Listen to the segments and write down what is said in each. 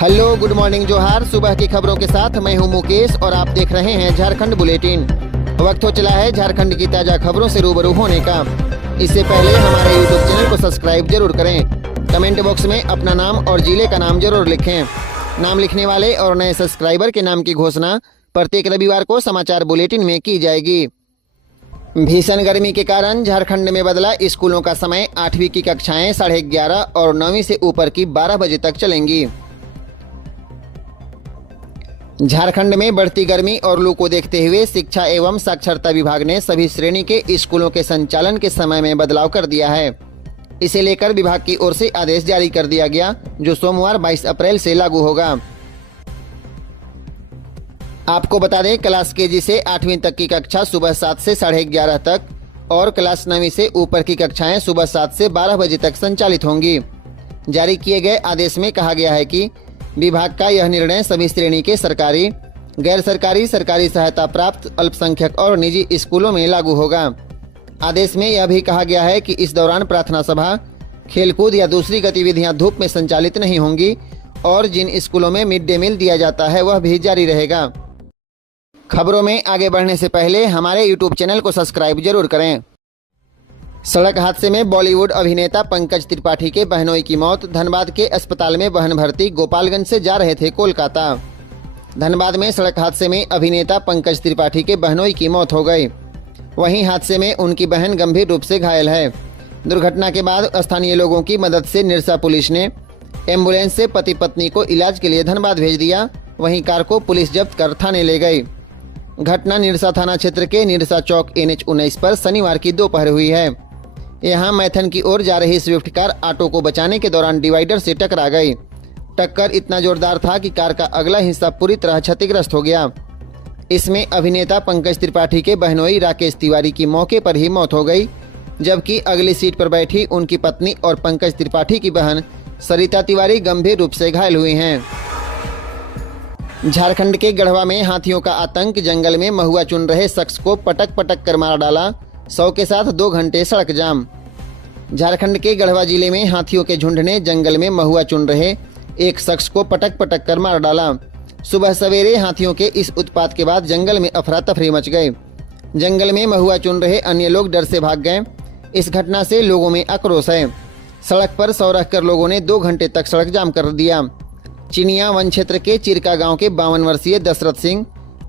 Hello, good morning, जोहार। सुबह की खबरों के साथ मैं हूं मुकेश और आप देख रहे हैं झारखंड बुलेटिन। वक्त हो चला है झारखंड की ताजा खबरों से रूबरू होने का। इससे पहले हमारे यूट्यूब चैनल को सब्सक्राइब जरूर करें। कमेंट बॉक्स में अपना नाम और जिले का नाम जरूर लिखें। नाम लिखने वाले और नए सब्सक्राइबर के नाम की घोषणा प्रत्येक रविवार को समाचार बुलेटिन में की जाएगी। भीषण गर्मी के कारण झारखंड में बदला स्कूलों का समय। 8वीं की कक्षाएं 11:30 और 9वीं से ऊपर की 12 बजे तक चलेंगी। झारखंड में बढ़ती गर्मी और लू को देखते हुए शिक्षा एवं साक्षरता विभाग ने सभी श्रेणी के स्कूलों के संचालन के समय में बदलाव कर दिया है। इसे लेकर विभाग की ओर से आदेश जारी कर दिया गया, जो सोमवार 22 अप्रैल से लागू होगा। आपको बता दें, क्लास केजी से 8वीं तक की कक्षा सुबह 7 से 11:30 तक और क्लास 9वीं से ऊपर की कक्षाएं सुबह 7 से 12 बजे तक संचालित होंगी। जारी किए गए आदेश में कहा गया है कि विभाग का यह निर्णय सभी श्रेणी के सरकारी, गैर सरकारी, सरकारी सहायता प्राप्त, अल्पसंख्यक और निजी स्कूलों में लागू होगा। आदेश में यह भी कहा गया है कि इस दौरान प्रार्थना सभा, खेलकूद या दूसरी गतिविधियां धूप में संचालित नहीं होंगी और जिन स्कूलों में मिड डे मील दिया जाता है वह भी जारी रहेगा। खबरों में आगे बढ़ने से पहले हमारे यूट्यूब चैनल को सब्सक्राइब जरूर करें। सड़क हादसे में बॉलीवुड अभिनेता पंकज त्रिपाठी के बहनोई की मौत। धनबाद के अस्पताल में बहन भर्ती, गोपालगंज से जा रहे थे कोलकाता। धनबाद में सड़क हादसे में अभिनेता पंकज त्रिपाठी के बहनोई की मौत हो गई। वहीं हादसे में उनकी बहन गंभीर रूप से घायल है। दुर्घटना के बाद स्थानीय लोगों की मदद से निरसा पुलिस ने एम्बुलेंस से पति पत्नी को इलाज के लिए धनबाद भेज दिया। वहीं कार को पुलिस जब्त कर थाने ले गई। घटना निरसा थाना क्षेत्र के निरसा चौक NH-19 पर शनिवार की दोपहर हुई है। यहां मैथन की ओर जा रही स्विफ्ट कार ऑटो को बचाने के दौरान डिवाइडर से टकरा गई। टक्कर इतना जोरदार था कि कार का अगला हिस्सा पूरी तरह क्षतिग्रस्त हो गया। इसमें अभिनेता पंकज त्रिपाठी के बहनोई राकेश तिवारी की मौके पर ही मौत हो गई, जबकि अगली सीट पर बैठी उनकी पत्नी और पंकज त्रिपाठी की बहन सरिता तिवारी गंभीर रूप से घायल हुई हैं। झारखंड के गढ़वा में हाथियों का आतंक। जंगल में महुआ चुन रहे शख्स को पटक पटक कर मार डाला। 100 के साथ 2 घंटे सड़क जाम। झारखंड के गढ़वा जिले में हाथियों के झुंड ने जंगल में महुआ चुन रहे एक शख्स को पटक पटक कर मार डाला। सुबह सवेरे हाथियों के इस उत्पात के बाद जंगल में अफरा तफरी मच गई। जंगल में महुआ चुन रहे अन्य लोग डर से भाग गए। इस घटना से लोगों में आक्रोश है। सड़क पर सौ रखकर लोगों ने 2 घंटे तक सड़क जाम कर दिया। चिनिया वन क्षेत्र के चिरका गांव के 52 वर्षीय दशरथ सिंह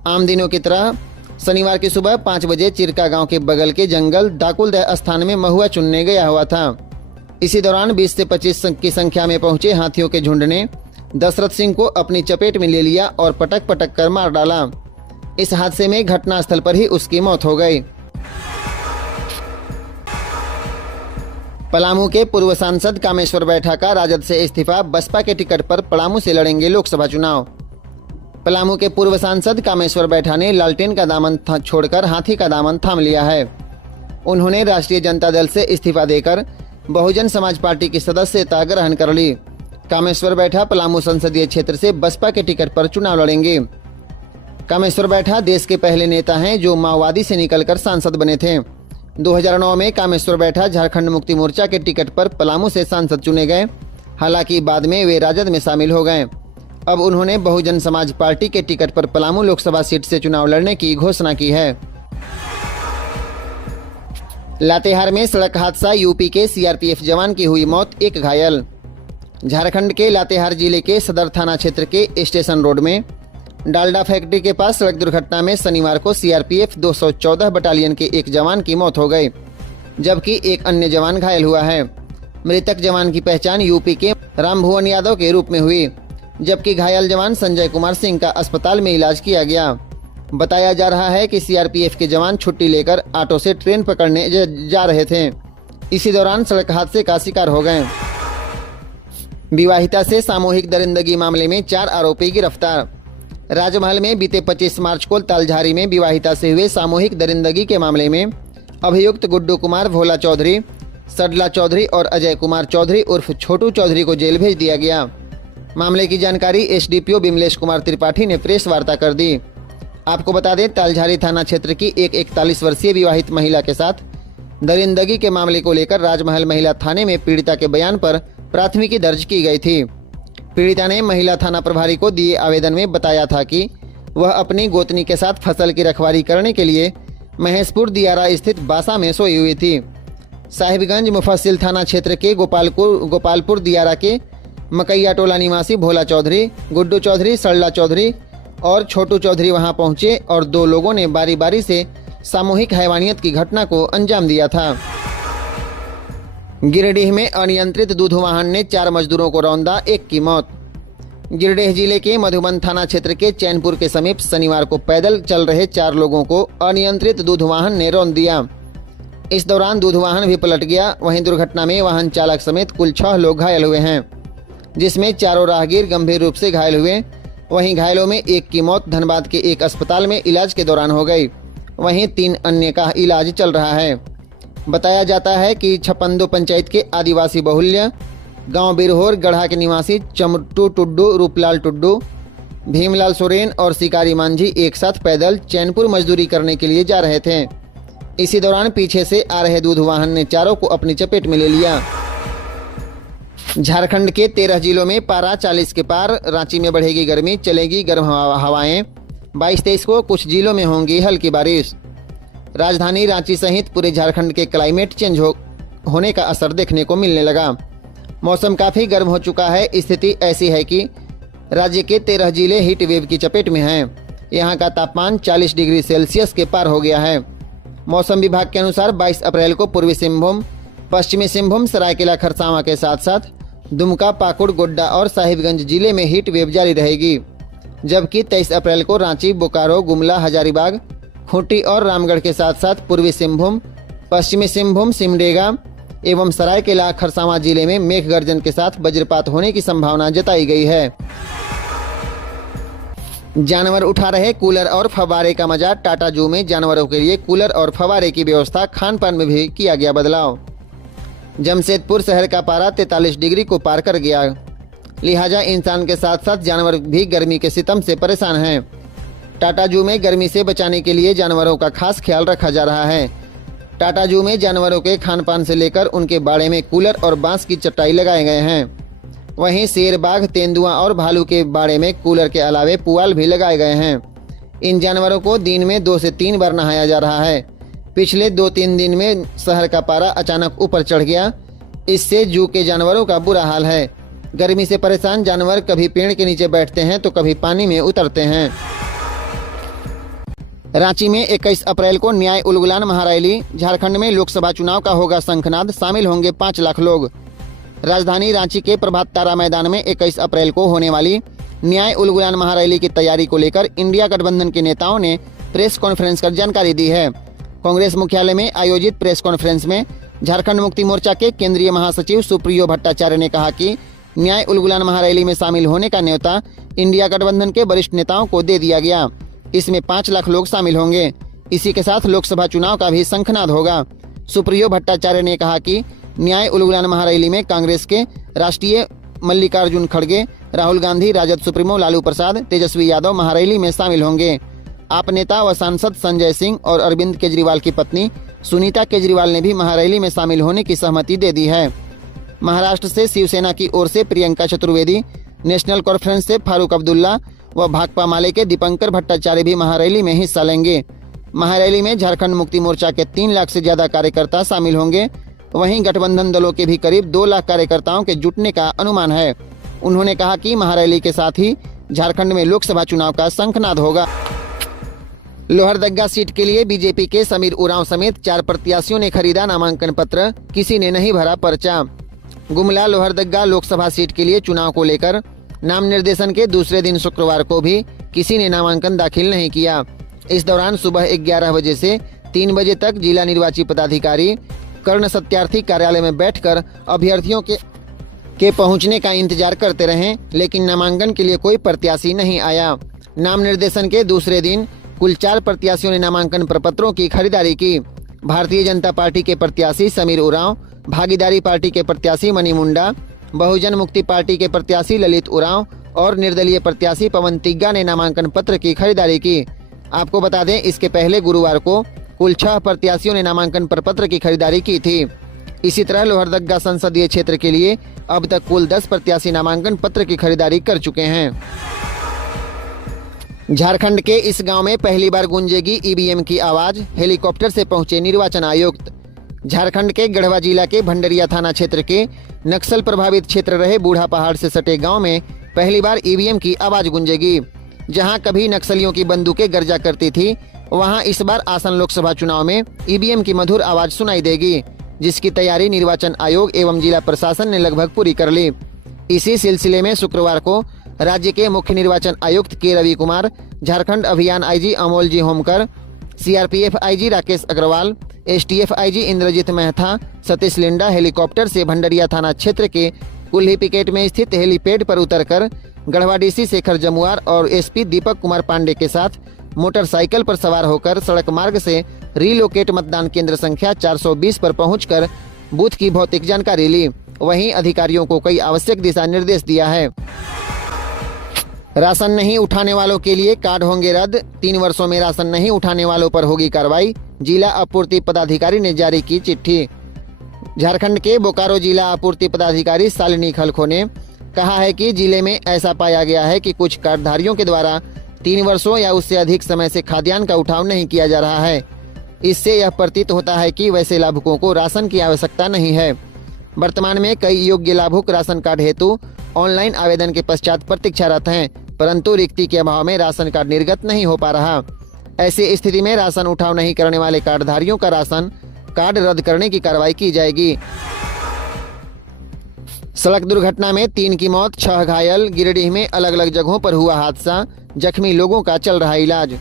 आम दिनों की तरह शनिवार की सुबह 5 बजे चिरका गांव के बगल के जंगल दाकुलदह स्थान में महुआ चुनने गया हुआ था। इसी दौरान 20 से 25 की संख्या में पहुंचे हाथियों के झुंड ने दशरथ सिंह को अपनी चपेट में ले लिया और पटक पटक कर मार डाला। इस हादसे में घटनास्थल पर ही उसकी मौत हो गई। पलामू के पूर्व सांसद कामेश्वर बैठा का राजद से इस्तीफा। बसपा के टिकट पर पलामू से लड़ेंगे लोकसभा चुनाव। पलामू के पूर्व सांसद कामेश्वर बैठा ने लालटेन का दामन छोड़कर हाथी का दामन थाम लिया है। उन्होंने राष्ट्रीय जनता दल से इस्तीफा देकर बहुजन समाज पार्टी की सदस्यता ग्रहण कर ली। कामेश्वर बैठा पलामू संसदीय क्षेत्र से बसपा के टिकट पर चुनाव लड़ेंगे। कामेश्वर बैठा देश के पहले नेता हैं जो माओवादी से निकलकर सांसद बने थे। 2009 में कामेश्वर बैठा झारखंड मुक्ति मोर्चा के टिकट पर पलामू से सांसद चुने गए। हालांकि बाद में वे राजद में शामिल हो गए। अब उन्होंने बहुजन समाज पार्टी के टिकट पर पलामू लोकसभा सीट से चुनाव लड़ने की घोषणा की है। लातेहार में सड़क हादसा। यूपी के CRPF जवान की हुई मौत, 1 घायल। झारखंड के लातेहार जिले के सदर थाना क्षेत्र के स्टेशन रोड में डालडा फैक्ट्री के पास सड़क दुर्घटना में शनिवार को CRPF 214 बटालियन के एक जवान की मौत हो गई, जबकि एक अन्य जवान घायल हुआ है। मृतक जवान की पहचान यूपी के रामभुवन यादव के रूप में हुई, जबकि घायल जवान संजय कुमार सिंह का अस्पताल में इलाज किया गया। बताया जा रहा है कि CRPF के जवान छुट्टी लेकर ऑटो से ट्रेन पकड़ने जा रहे थे। इसी दौरान सड़क हादसे का शिकार हो गए। विवाहिता से सामूहिक दरिंदगी मामले में 4 आरोपी गिरफ्तार। राजमहल में बीते 25 मार्च को तालझारी में विवाहिता से हुए सामूहिक दरिंदगी के मामले में अभियुक्त गुड्डू कुमार, भोला चौधरी, सडला चौधरी और अजय कुमार चौधरी उर्फ छोटू चौधरी को जेल भेज दिया गया। मामले की जानकारी SDPO बिमलेश कुमार त्रिपाठी ने प्रेस वार्ता कर दी। आपको बता दें, तालझारी थाना क्षेत्र की एक 41 वर्षीय विवाहित महिला के साथ दरिंदगी के मामले को लेकर राजमहल महिला थाने में पीड़िता के बयान पर प्राथमिकी दर्ज की गई थी। पीड़िता ने महिला थाना प्रभारी को दिए आवेदन में बताया था कि वह अपनी गोतनी के साथ फसल की रखवाली करने के लिए महेशपुर दियारा स्थित बासा में सोई हुई थी। साहिबगंज मुफस्सिल थाना क्षेत्र के गोपालपुर दियारा के मकैया टोला निवासी भोला चौधरी, गुड्डू चौधरी, सल्ला चौधरी और छोटू चौधरी वहां पहुंचे और 2 लोगों ने बारी बारी से सामूहिक हैवानियत की घटना को अंजाम दिया था। गिरिडीह में अनियंत्रित दूध वाहन ने 4 मजदूरों को रौंदा, 1 की मौत। गिरिडीह जिले के मधुबन थाना क्षेत्र के चैनपुर के समीप शनिवार को पैदल चल रहे 4 लोगों को अनियंत्रित दूध वाहन ने रौंद दिया। इस दौरान दूध वाहन भी पलट गया। वहीं दुर्घटना में वाहन चालक समेत कुल 6 लोग घायल हुए हैं, जिसमें 4 राहगीर गंभीर रूप से घायल हुए। वहीं घायलों में 1 की मौत धनबाद के एक अस्पताल में इलाज के दौरान हो गई। वहीं 3 अन्य का इलाज चल रहा है। बताया जाता है कि छपंदो पंचायत के आदिवासी बहुल्य गांव बिरहोर गढ़ा के निवासी चमटू टुड्डू, रूपलाल टुड्डू, भीमलाल सोरेन और शिकारी मांझी एक साथ पैदल चैनपुर मजदूरी करने के लिए जा रहे थे। इसी दौरान पीछे से आ रहे दूध वाहन ने चारों को अपनी चपेट में ले लिया। झारखंड के 13 जिलों में पारा 40 के पार। रांची में बढ़ेगी गर्मी, चलेगी गर्म हवाएं। 22-23 को कुछ जिलों में होंगी हल्की बारिश। राजधानी रांची सहित पूरे झारखंड के क्लाइमेट चेंज होने का असर देखने को मिलने लगा। मौसम काफी गर्म हो चुका है। स्थिति ऐसी है कि राज्य के 13 जिले हीट वेव की चपेट में हैं। यहां का तापमान 40 डिग्री सेल्सियस के पार हो गया है। मौसम विभाग के अनुसार 22 अप्रैल को पूर्वी सिंहभूम, पश्चिमी सिंहभूम, सरायकेला खरसावां के साथ साथ दुमका, पाकुड़, गोड्डा और साहिबगंज जिले में हीट वेव जारी रहेगी। जबकि 23 अप्रैल को रांची, बोकारो, गुमला, हजारीबाग, खूंटी और रामगढ़ के साथ साथ पूर्वी सिंहभूम, पश्चिमी सिंहभूम, सिमडेगा एवं सरायकेला खरसावां जिले में मेघ गर्जन के साथ वज्रपात होने की संभावना जताई गई है। जानवर उठा रहे कूलर और फव्वारे का मजा। टाटा जू में जानवरों के लिए कूलर और फव्वारे की व्यवस्था। खान पान में भी किया गया बदलाव। जमशेदपुर शहर का पारा 43 डिग्री को पार कर गया, लिहाजा इंसान के साथ साथ जानवर भी गर्मी के सितम से परेशान हैं। टाटा जू में गर्मी से बचाने के लिए जानवरों का खास ख्याल रखा जा रहा है। टाटा जू में जानवरों के खान पान से लेकर उनके बाड़े में कूलर और बांस की चटाई लगाए गए हैं। वहीं शेर, बाघ, तेंदुआ और भालू के बाड़े में कूलर के अलावे पुआल भी लगाए गए हैं। इन जानवरों को दिन में 2 से 3 बार नहाया जा रहा है। पिछले 2-3 दिन में शहर का पारा अचानक ऊपर चढ़ गया। इससे जू के जानवरों का बुरा हाल है। गर्मी से परेशान जानवर कभी पेड़ के नीचे बैठते हैं तो कभी पानी में उतरते हैं। रांची में 21 अप्रैल को न्याय उलगुलान महारैली। झारखंड में लोकसभा चुनाव का होगा शंखनाद। शामिल होंगे 5 लाख लोग। राजधानी रांची के प्रभात तारा मैदान में 21 अप्रैल को होने वाली न्याय उलगुलान महारैली की तैयारी को लेकर इंडिया गठबंधन के नेताओं ने प्रेस कॉन्फ्रेंस कर जानकारी दी है। कांग्रेस मुख्यालय में आयोजित प्रेस कॉन्फ्रेंस में झारखंड मुक्ति मोर्चा के केंद्रीय महासचिव सुप्रियो भट्टाचार्य ने कहा कि न्याय उलगुलान महारैली में शामिल होने का न्योता इंडिया गठबंधन के वरिष्ठ नेताओं को दे दिया गया। इसमें 5 लाख लोग शामिल होंगे। इसी के साथ लोकसभा चुनाव का भी शंखनाद होगा। सुप्रियो भट्टाचार्य ने कहा कि न्याय उलगुलान महारैली में कांग्रेस के राष्ट्रीय मल्लिकार्जुन खड़गे, राहुल गांधी, राजद सुप्रीमो लालू प्रसाद, तेजस्वी यादव महारैली में शामिल होंगे। आप नेता व सांसद संजय सिंह और अरविंद केजरीवाल की पत्नी सुनीता केजरीवाल ने भी महारैली में शामिल होने की सहमति दे दी है। महाराष्ट्र से शिवसेना की ओर से प्रियंका चतुर्वेदी, नेशनल कॉन्फ्रेंस से फारूक अब्दुल्ला व भाकपा माले के दीपंकर भट्टाचार्य भी महारैली में हिस्सा लेंगे। महारैली में झारखंड मुक्ति मोर्चा के 3 लाख से ज्यादा कार्यकर्ता शामिल होंगे। वहीं गठबंधन दलों के भी करीब 2 लाख कार्यकर्ताओं के जुटने का अनुमान है। उन्होंने कहा कि महारैली के साथ ही झारखंड में लोकसभा चुनाव का शंखनाद होगा। लोहरदग्गा सीट के लिए बीजेपी के समीर उरांव समेत 4 प्रत्याशियों ने खरीदा नामांकन पत्र। किसी ने नहीं भरा पर्चा। गुमला लोहरदग्गा लोकसभा सीट के लिए चुनाव को लेकर नाम निर्देशन के दूसरे दिन शुक्रवार को भी किसी ने नामांकन दाखिल नहीं किया। इस दौरान सुबह 11 बजे से 3 बजे तक जिला निर्वाची पदाधिकारी कर्ण सत्यार्थी कार्यालय में बैठकर अभ्यर्थियों के पहुंचने का इंतजार करते रहे, लेकिन नामांकन के लिए कोई प्रत्याशी नहीं आया। नाम निर्देशन के दूसरे दिन कुल 4 प्रत्याशियों ने नामांकन प्रपत्रों की खरीदारी की। भारतीय जनता पार्टी के प्रत्याशी समीर उरांव, भागीदारी पार्टी के प्रत्याशी मनी मुंडा, बहुजन मुक्ति पार्टी के प्रत्याशी ललित उरांव और निर्दलीय प्रत्याशी पवन तिग्गा ने नामांकन पत्र की खरीदारी की। आपको बता दें, इसके पहले गुरुवार को कुल 6 प्रत्याशियों ने नामांकन प्रपत्र की खरीदारी की थी। इसी तरह लोहरदगा संसदीय क्षेत्र के लिए अब तक कुल 10 प्रत्याशी नामांकन पत्र की खरीदारी कर चुके हैं। झारखंड के इस गांव में पहली बार गूंजेगी ईवीएम की आवाज, हेलीकॉप्टर से पहुंचे निर्वाचन आयुक्त। झारखंड के गढ़वा जिला के भंडरिया थाना क्षेत्र के नक्सल प्रभावित क्षेत्र रहे बूढ़ा पहाड़ से सटे गांव में पहली बार ईवीएम की आवाज गूंजेगी। जहां कभी नक्सलियों की बंदूकें गर्जा करती थी, वहां इस बार आसन लोकसभा चुनाव में ईवीएम की मधुर आवाज सुनाई देगी, जिसकी तैयारी निर्वाचन आयोग एवं जिला प्रशासन ने लगभग पूरी कर ली। इसी सिलसिले में शुक्रवार को राज्य के मुख्य निर्वाचन आयुक्त के रवि कुमार, झारखंड अभियान IG Amol ji Homkar, CRPF IG Rakesh Agrawal, STF IG Indrajit Mehta, Satish Linda helicopter से भंडरिया थाना क्षेत्र के कुल्ही पिकेट में स्थित हेलीपैड पर उतरकर गढ़वा डीसी शेखर जमुआर और एसपी दीपक कुमार पांडे के साथ मोटरसाइकिल पर सवार होकर सड़क मार्ग से रीलोकेट मतदान केंद्र संख्या 420 पर पहुंचकर बूथ की भौतिक जानकारी ली। वहीं अधिकारियों को कई आवश्यक दिशा निर्देश दिया है। राशन नहीं उठाने वालों के लिए कार्ड होंगे रद्द, 3 वर्षों में राशन नहीं उठाने वालों पर होगी कार्रवाई, जिला आपूर्ति पदाधिकारी ने जारी की चिट्ठी। झारखंड के बोकारो जिला आपूर्ति पदाधिकारी शालिनी खलखो ने कहा है कि जिले में ऐसा पाया गया है कि कुछ कार्डधारियों के द्वारा 3 वर्षों या उससे अधिक समय से खाद्यान्न का उठाव नहीं किया जा रहा है। इससे यह प्रतीत होता है कि वैसे लाभुकों को राशन की आवश्यकता नहीं है। वर्तमान में कई योग्य लाभुक राशन कार्ड हेतु ऑनलाइन आवेदन के पश्चात प्रतीक्षारत हैं, परंतु रिक्ति के अभाव में राशन कार्ड निर्गत नहीं हो पा रहा। ऐसी स्थिति में राशन उठाव नहीं करने वाले कार्डधारियों का राशन कार्ड रद्द करने की कार्रवाई की जाएगी। सड़क दुर्घटना में 3 की मौत, 6 घायल। गिरिडीह में अलग अलग जगहों पर हुआ हादसा, जख्मी लोगों का चल रहा इलाज।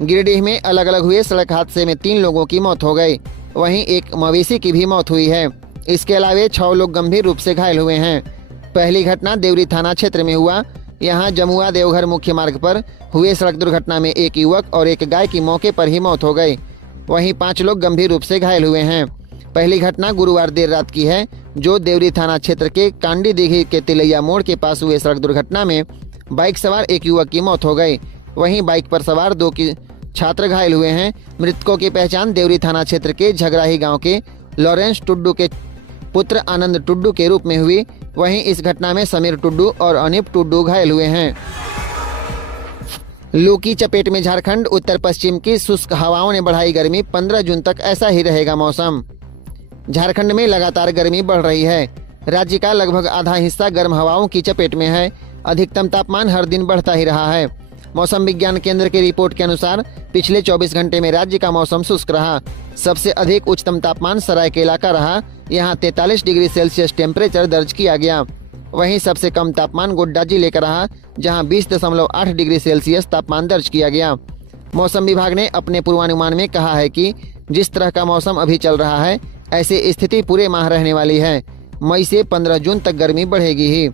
गिरिडीह में अलग अलग हुए सड़क हादसे में 3 लोगों की मौत हो गई, वहीं एक मवेशी की भी मौत हुई है। इसके अलावा 6 लोग गंभीर रूप से घायल हुए हैं। पहली घटना देवरी थाना क्षेत्र में हुआ। यहां जमुआ देवघर मुख्य मार्ग पर हुए सड़क दुर्घटना में एक युवक और एक गाय की मौके पर ही मौत हो गई, वहीं 5 लोग गंभीर रूप से घायल हुए हैं। पहली घटना गुरुवार देर रात की है, जो देवरी थाना क्षेत्र के कांडी दिघी के तिलैया मोड़ के पास हुए सड़क दुर्घटना में बाइक सवार एक युवक की मौत हो गई, वहीं बाइक पर सवार 2 की छात्र घायल हुए हैं। मृतकों की पहचान देवरी थाना क्षेत्र के झगराही गांव के लॉरेंस टुड्डू के पुत्र आनंद टुड्डू के रूप में हुई। वहीं इस घटना में समीर टुड्डू और अनिप टुड्डू घायल हुए हैं। लू की चपेट में झारखंड, उत्तर पश्चिम की शुष्क हवाओं ने बढ़ाई गर्मी, 15 जून तक ऐसा ही रहेगा मौसम। झारखंड में लगातार गर्मी बढ़ रही है। राज्य का लगभग आधा हिस्सा गर्म हवाओं की चपेट में है। अधिकतम तापमान हर दिन बढ़ता ही रहा है। मौसम विज्ञान केंद्र की रिपोर्ट के अनुसार पिछले 24 घंटे में राज्य का मौसम शुष्क रहा। सबसे अधिक उच्चतम तापमान सरायकेला का रहा, यहाँ 43 डिग्री सेल्सियस टेम्परेचर दर्ज किया गया। वहीं सबसे कम तापमान गोड्डा जिले का रहा, जहां 20.8 डिग्री सेल्सियस तापमान दर्ज किया गया। मौसम विभाग ने अपने पूर्वानुमान में कहा है कि जिस तरह का मौसम अभी चल रहा है, ऐसी स्थिति पूरे माह रहने वाली है। मई से 15 जून तक गर्मी बढ़ेगी ही।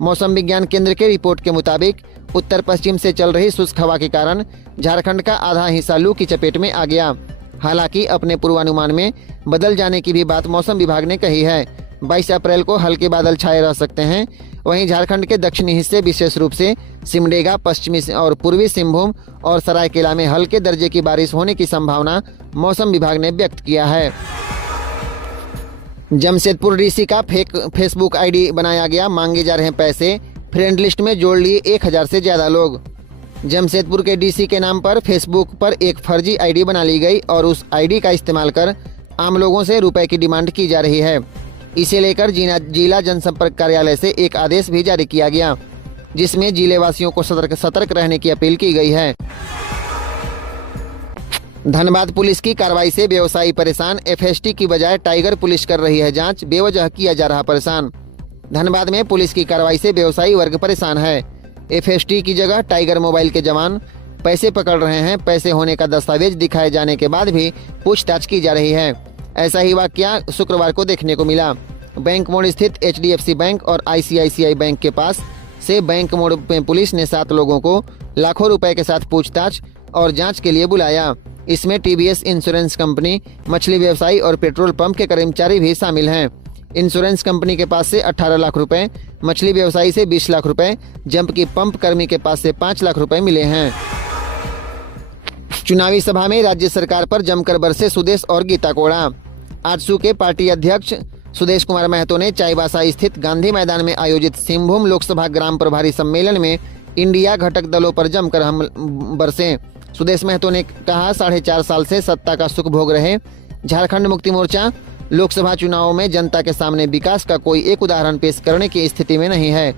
मौसम विज्ञान केंद्र के रिपोर्ट के मुताबिक उत्तर पश्चिम से चल रही शुष्क हवा के कारण झारखंड का आधा हिस्सा लू की चपेट में आ गया। हालांकि अपने पूर्वानुमान में बदल जाने की भी बात मौसम विभाग ने कही है। 22 अप्रैल को हल्के बादल छाए रह सकते हैं। वहीं झारखंड के दक्षिणी हिस्से विशेष रूप से सिमडेगा, पश्चिमी और पूर्वी सिंहभूम और सरायकेला में हल्के दर्जे की बारिश होने की संभावना मौसम विभाग ने व्यक्त किया है। जमशेदपुर डीसी का फेक फेसबुक आईडी बनाया गया, मांगे जा रहे हैं पैसे। फ्रेंड लिस्ट में जोड़ लिए 1000 से ज्यादा लोग। जमशेदपुर के डीसी के नाम पर फेसबुक पर एक फर्जी आईडी बना ली गई और उस आईडी का इस्तेमाल कर आम लोगों से रुपए की डिमांड की जा रही है। इसे लेकर जिला जनसंपर्क कार्यालय से एक आदेश भी जारी किया गया, जिसमें जिले वासियों को सतर्क रहने की अपील की गई है। धनबाद पुलिस की कार्रवाई से व्यवसायी परेशान, एफएसटी की बजाय टाइगर पुलिस कर रही है जांच, बेवजह किया जा रहा परेशान। धनबाद में पुलिस की कार्रवाई से व्यवसायी वर्ग परेशान है। एफएसटी की जगह टाइगर मोबाइल के जवान पैसे पकड़ रहे हैं। पैसे होने का दस्तावेज दिखाए जाने के बाद भी पूछताछ की जा रही है। ऐसा ही वाकया शुक्रवार को देखने को मिला। बैंक मोड़ स्थित एचडीएफसी बैंक और आईसीआईसीआई बैंक के पास से बैंक मोड़ में पुलिस ने 7 लोगों को लाखों रुपए के साथ पूछताछ और जांच के लिए बुलाया। इसमें टीवीएस इंश्योरेंस कंपनी, मछली व्यवसायी और पेट्रोल पंप के कर्मचारी भी शामिल हैं। इंश्योरेंस कंपनी के पास से 18 लाख रुपए, मछली व्यवसायी से 20 लाख रुपए, जंप की पंप कर्मी के पास से 5 लाख रुपए मिले हैं। चुनावी सभा में राज्य सरकार पर जमकर बरसे सुदेश और गीता कोड़ा। आजसू के पार्टी अध्यक्ष सुदेश कुमार महतो ने चाईबासा स्थित गांधी मैदान में आयोजित सिंहभूम लोकसभा ग्राम प्रभारी सम्मेलन में इंडिया घटक दलों पर जमकर हम बरसे। सुदेश महतो ने कहा, 4.5 साल से सत्ता का सुख भोग रहे झारखंड मुक्ति मोर्चा लोकसभा चुनावों में जनता के सामने विकास का कोई एक उदाहरण पेश करने की स्थिति में नहीं है।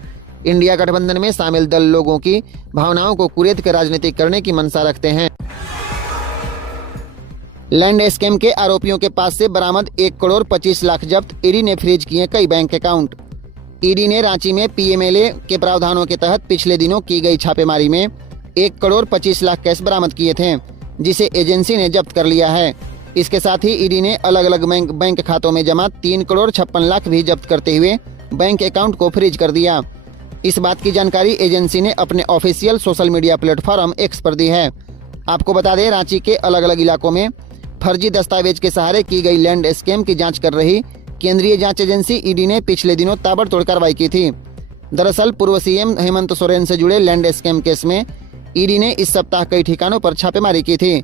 इंडिया गठबंधन में शामिल दल लोगों की भावनाओं को कुरेद कर राजनीति करने की मंशा रखते हैं। लैंड स्कैम के आरोपियों के पास से बरामद 1 करोड़ 25 लाख जब्त, ईडी ने फ्रीज किए कई बैंक अकाउंट। ईडी ने रांची में पीएमएलए के प्रावधानों के तहत पिछले दिनों की गई छापेमारी में 1 करोड़ 25 लाख कैश बरामद किए थे, जिसे एजेंसी ने जब्त कर लिया है। इसके साथ ही ईडी ने अलग अलग बैंक खातों में जमा 3 करोड़ 56 लाख भी जब्त करते हुए बैंक अकाउंट को फ्रीज कर दिया। इस बात की जानकारी एजेंसी ने अपने official social media platform x पर दी है। आपको बता दें, रांची के अलग अलग इलाकों में फर्जी दस्तावेज के सहारे की गई लैंड स्कैम की जांच कर रही केंद्रीय जांच एजेंसी ईडी ने पिछले दिनों ताबड़तोड़ कार्रवाई की थी। दरअसल पूर्व सीएम हेमंत सोरेन से जुड़े लैंड स्कैम केस में ईडी ने इस सप्ताह कई ठिकानों पर छापेमारी की थी।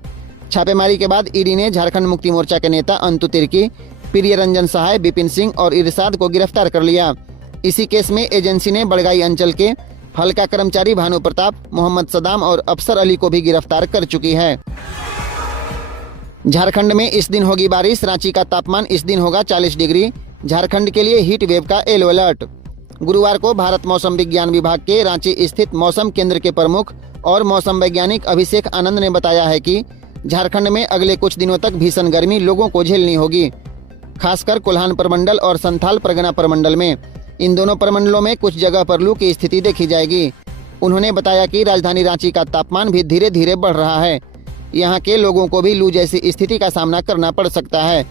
छापेमारी के बाद ईडी ने झारखंड मुक्ति मोर्चा के नेता अंतु तिर्की, प्रिय रंजन सहाय, विपिन सिंह और इरशाद को गिरफ्तार कर लिया। इसी केस में एजेंसी ने बड़गाई अंचल के हल्का कर्मचारी भानु प्रताप, मोहम्मद सदाम और अफसर अली को भी गिरफ्तार कर चुकी है। झारखंड में इस दिन होगी बारिश, रांची का तापमान इस दिन होगा 40 डिग्री। झारखंड के लिए हीट वेव का येलो अलर्ट। गुरुवार को भारत मौसम विज्ञान विभाग के रांची स्थित मौसम केंद्र के प्रमुख और मौसम वैज्ञानिक अभिषेक आनंद ने बताया है कि झारखंड में अगले कुछ दिनों तक भीषण गर्मी लोगों को झेलनी होगी, खासकर कोल्हान प्रमंडल और संथाल परगना प्रमंडल में। इन दोनों प्रमंडलों में कुछ जगह पर लू की स्थिति देखी जाएगी। उन्होंने बताया कि राजधानी रांची का तापमान भी धीरे धीरे बढ़ रहा है। यहाँ के लोगों को भी लू जैसी स्थिति का सामना करना पड़ सकता है।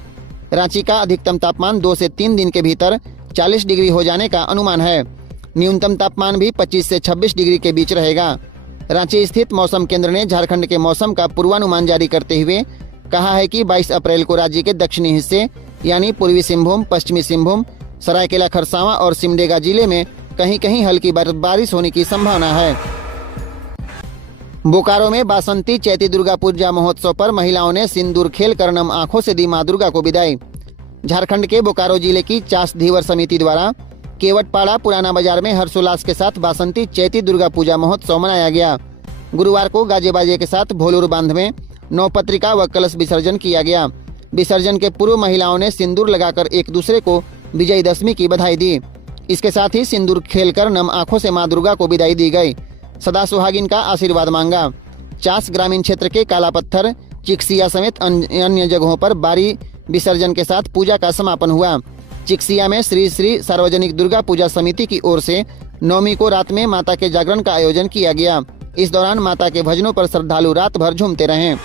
रांची का अधिकतम तापमान 2 से 3 दिन के भीतर 40 डिग्री हो जाने का अनुमान है। न्यूनतम तापमान भी 25 से 26 डिग्री के बीच रहेगा। रांची स्थित मौसम केंद्र ने झारखंड के मौसम का पूर्वानुमान जारी करते हुए कहा है कि 22 अप्रैल को राज्य के दक्षिणी हिस्से यानी पूर्वी सिंहभूम, पश्चिमी सिंहभूम, सरायकेला खरसावां और सिमडेगा जिले में कहीं कहीं हल्की बारिश होने की संभावना है। बोकारो में बासंती चैती दुर्गा पूजा महोत्सव पर महिलाओं ने सिंदूर खेल कर नम आंखों से दी मां दुर्गा को विदाई। झारखंड के बोकारो जिले की चास धीवर समिति द्वारा केवटपाड़ा पुराना बाजार में हर्षोल्लास के साथ बासंती चैती दुर्गा पूजा महोत्सव मनाया गया। गुरुवार को गाजे बाजे के साथ भोलूर बांध में नौपत्रिका व कलश विसर्जन किया गया। विसर्जन के पूर्व महिलाओं ने सिंदूर लगाकर एक दूसरे को विजयदशमी की बधाई दी। इसके साथ ही सिंदूर खेलकर नम आंखों से मां दुर्गा को विदाई दी गई, सदा सुहागिन का आशीर्वाद मांगा। चास ग्रामीण क्षेत्र के काला पत्थर, चिकसिया समेत अन्य जगहों पर बारी विसर्जन के साथ पूजा का समापन हुआ। चिकसिया में श्री श्री सार्वजनिक दुर्गा पूजा समिति की ओर से नवमी को रात में माता के जागरण का आयोजन किया गया। इस दौरान माता के भजनों पर श्रद्धालु रात भर झूमते रहे।